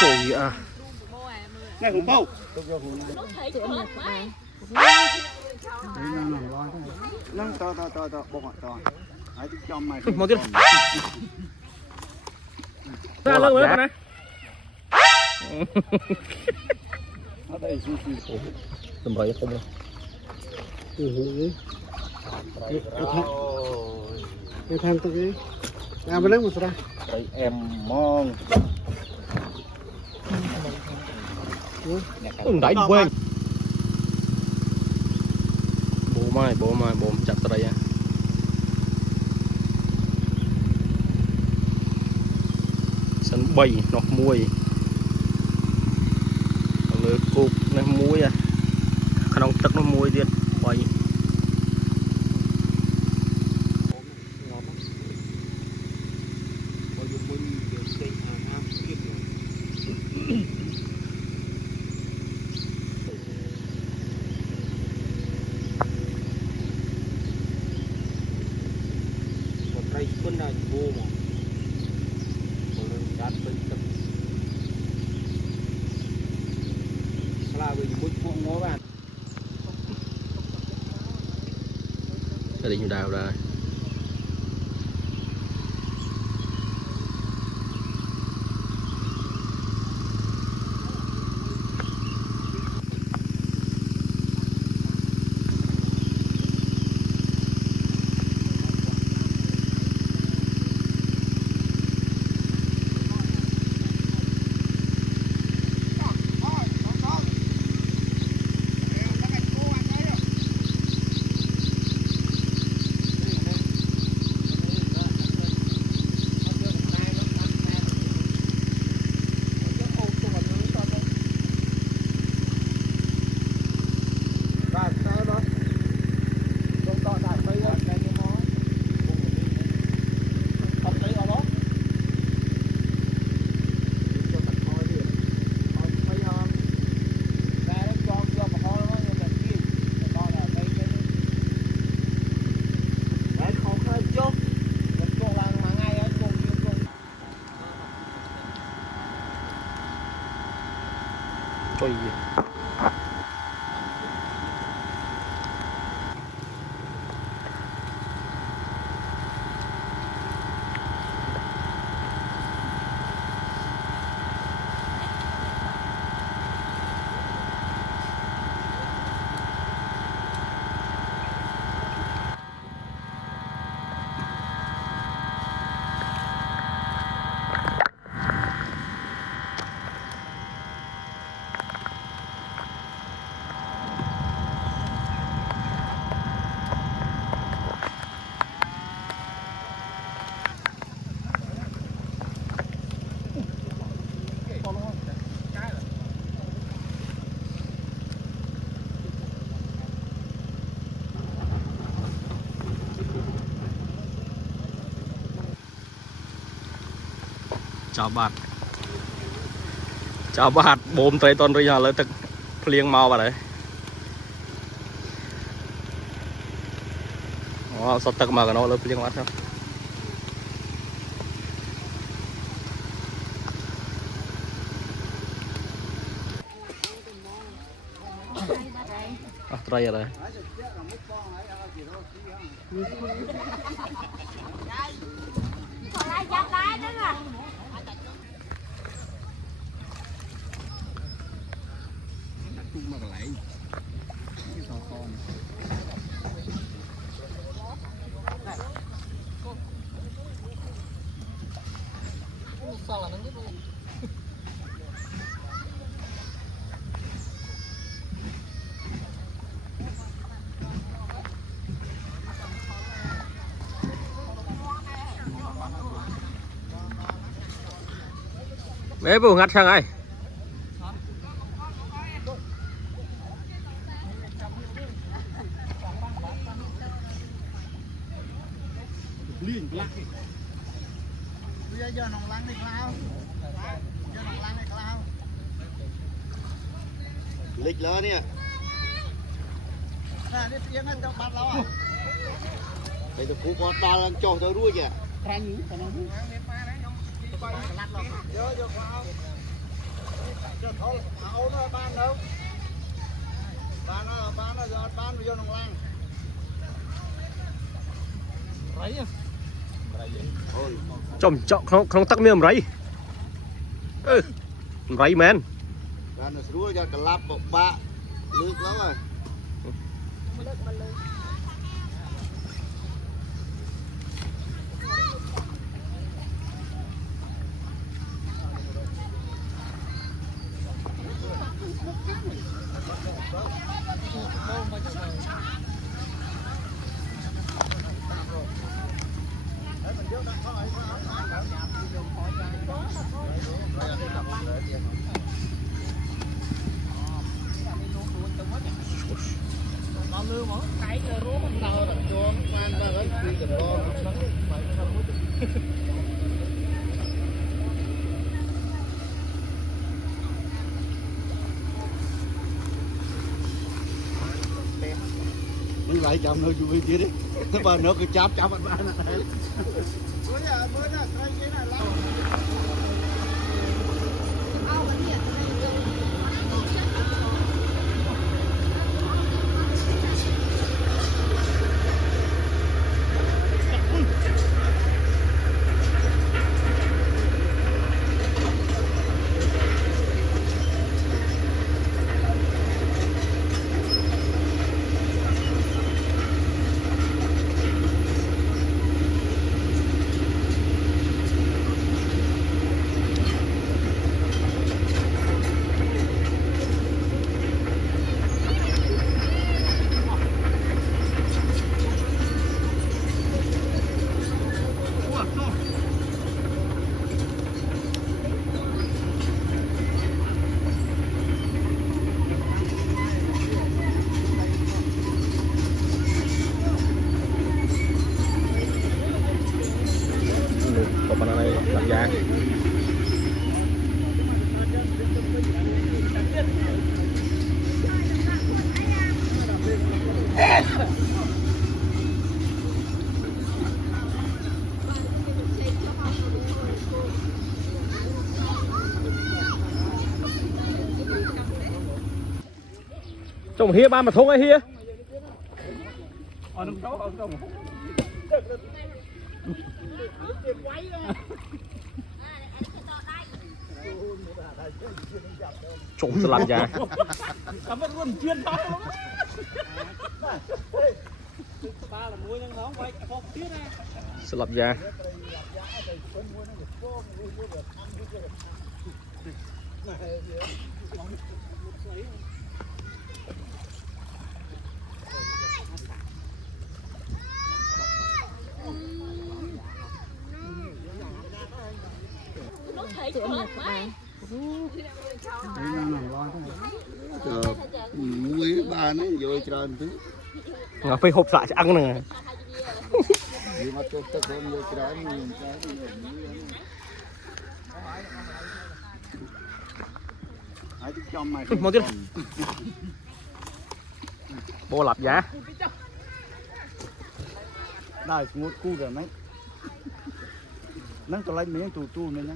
Cùi à. Này hủ bầu. Lăng to bông to. Hãy tiếp cho mày. Một tiếp. Ra lưng nữa này. Ở đây tầm bậy không đâu. Cái tham tôi cái. À bên đó một sao? Đây em mong. Đẩy quên. Bố mai chặt đây á. Sân bay nọc muôi. Lưỡi cục nó muối à. Khả năng tức nó muốiទៀតbay. Đây quân này vô mà. Chặt bên tập. Là vì mũi cuồng nó bạn. Gia đình đào ra. Trời ơi. chào bạn bồm tới toàn rồi lấyទឹកliền màu vào đấy saoទឹកmà nó lấy liền mắt không try rồi mà lại cái sò con sao là nó biết luôn bé vừa ngắt sang ai liền lắc giờ nòng lăng này cao giờ nòng lăng này cao lịch lớn nè đi tiếng anh trong bát lâu à bây giờ phú có to lần cho tới đuôi kìa cho thôi áo nó ban đâu ban nó giờ ban vô nòng lang rấy à chồng chọn không tắc miệng rấy rấy men ban nó xuống cho cả lap bọc bạ lướt lắm rồi mình lại chậm nó vui chứ đi bà nó cứ chắp chắp bạn này còn này làm giá trồng hia ba mà thông ai hia trộm sẽ làm giá sẽ làm giá muối ba nó vô trơn thứ ngà phải hộp xạ ăn nè vì mà tôi không vô trơn mau tiếp bô lập giá đây một cu rồi mấy nắng tôi lấy miếng tu này nhá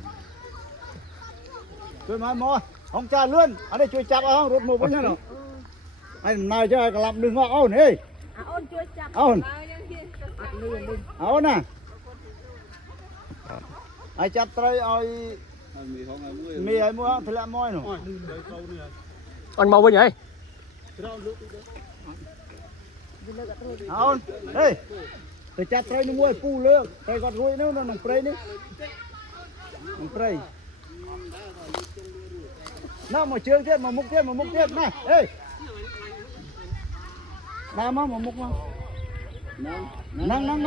tôi nói mò không cha luôn ở đây chui chặt không rút một cái nhá nào anh này cho làm đừng ngọ ôn đi ôn ôn nè ai chặt trai ai mì ai mua thì làm mồi nữa anh mau bên vậy ôn đây tôi chặt trai nó mua pu lơ trai gọt ruồi nó nòng prey đi nòng prey nó mà trường tiết mà múc tiết này ê làm mà múc mà năng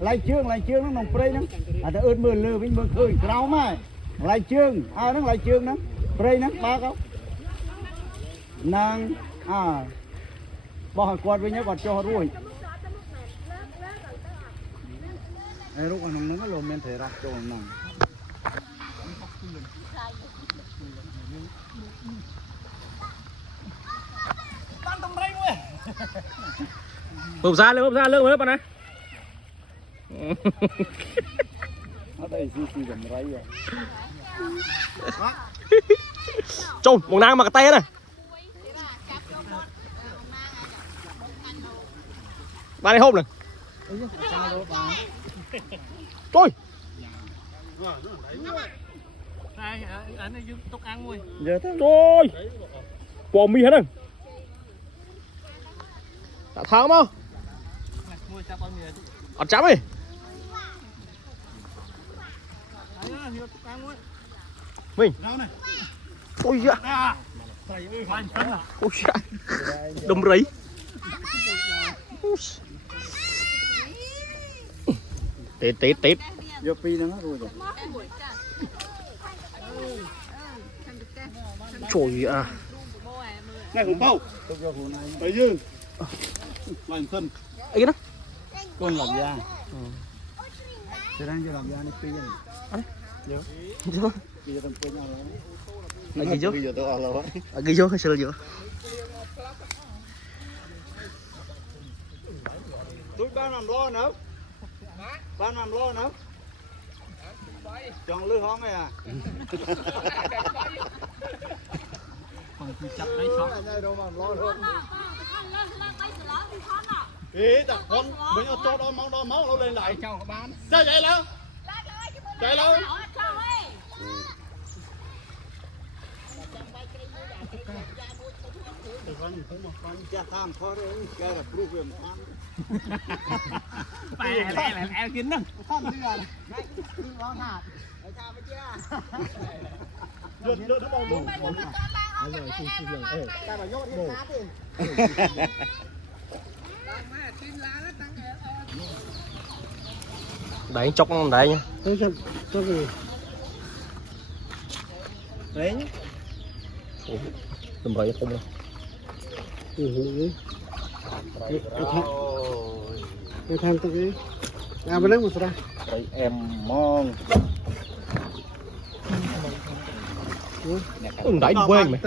lại chương nó nòng prey nó à ta ơn mưa lơ vinh mưa khơi rau mà lại chương à nó lại chương nó prey nó ba không năng à bỏ quạt với nhớ quạt cho ruồi ê lúc mà nó lồm men thể ra cho nó hộp ra lưng mới bạn này ở đây gì gần rây trôn một nang mà cái tay này ba này hôm này trôi giờ thế trôi bò mi hết rồi đã tháo không ăn chấm đi mình ôi dạ ôi dạ đâm rấy tít tít tít giờ pi nó rồi trời ạ này hùng bao thấy chưa lành thân ấy đó con làm da thế đang cho làm da này pi chưa bây giờ tầm pi nhau là gì chứ bây giờ tôi ở lâu ghi vô hay sơ vô tôi ban làm lo nữa ban làm lo nữa chọn lư hóng này à chặt đấy chó. Ý đặt con bây giờ cho đo máu nó lên lại Chào các bạn. sao chạy đâu chạy đâu con cha tham khó đấy cái là proof về một con Lẹ kín đó. Đưa nó bông luôn. đẩy chọc nó đẩy nha Đấy nhá. đùm rấy không đâu Cái tham tôi cái à bên đó một ra đấy em mong đẩy quên mày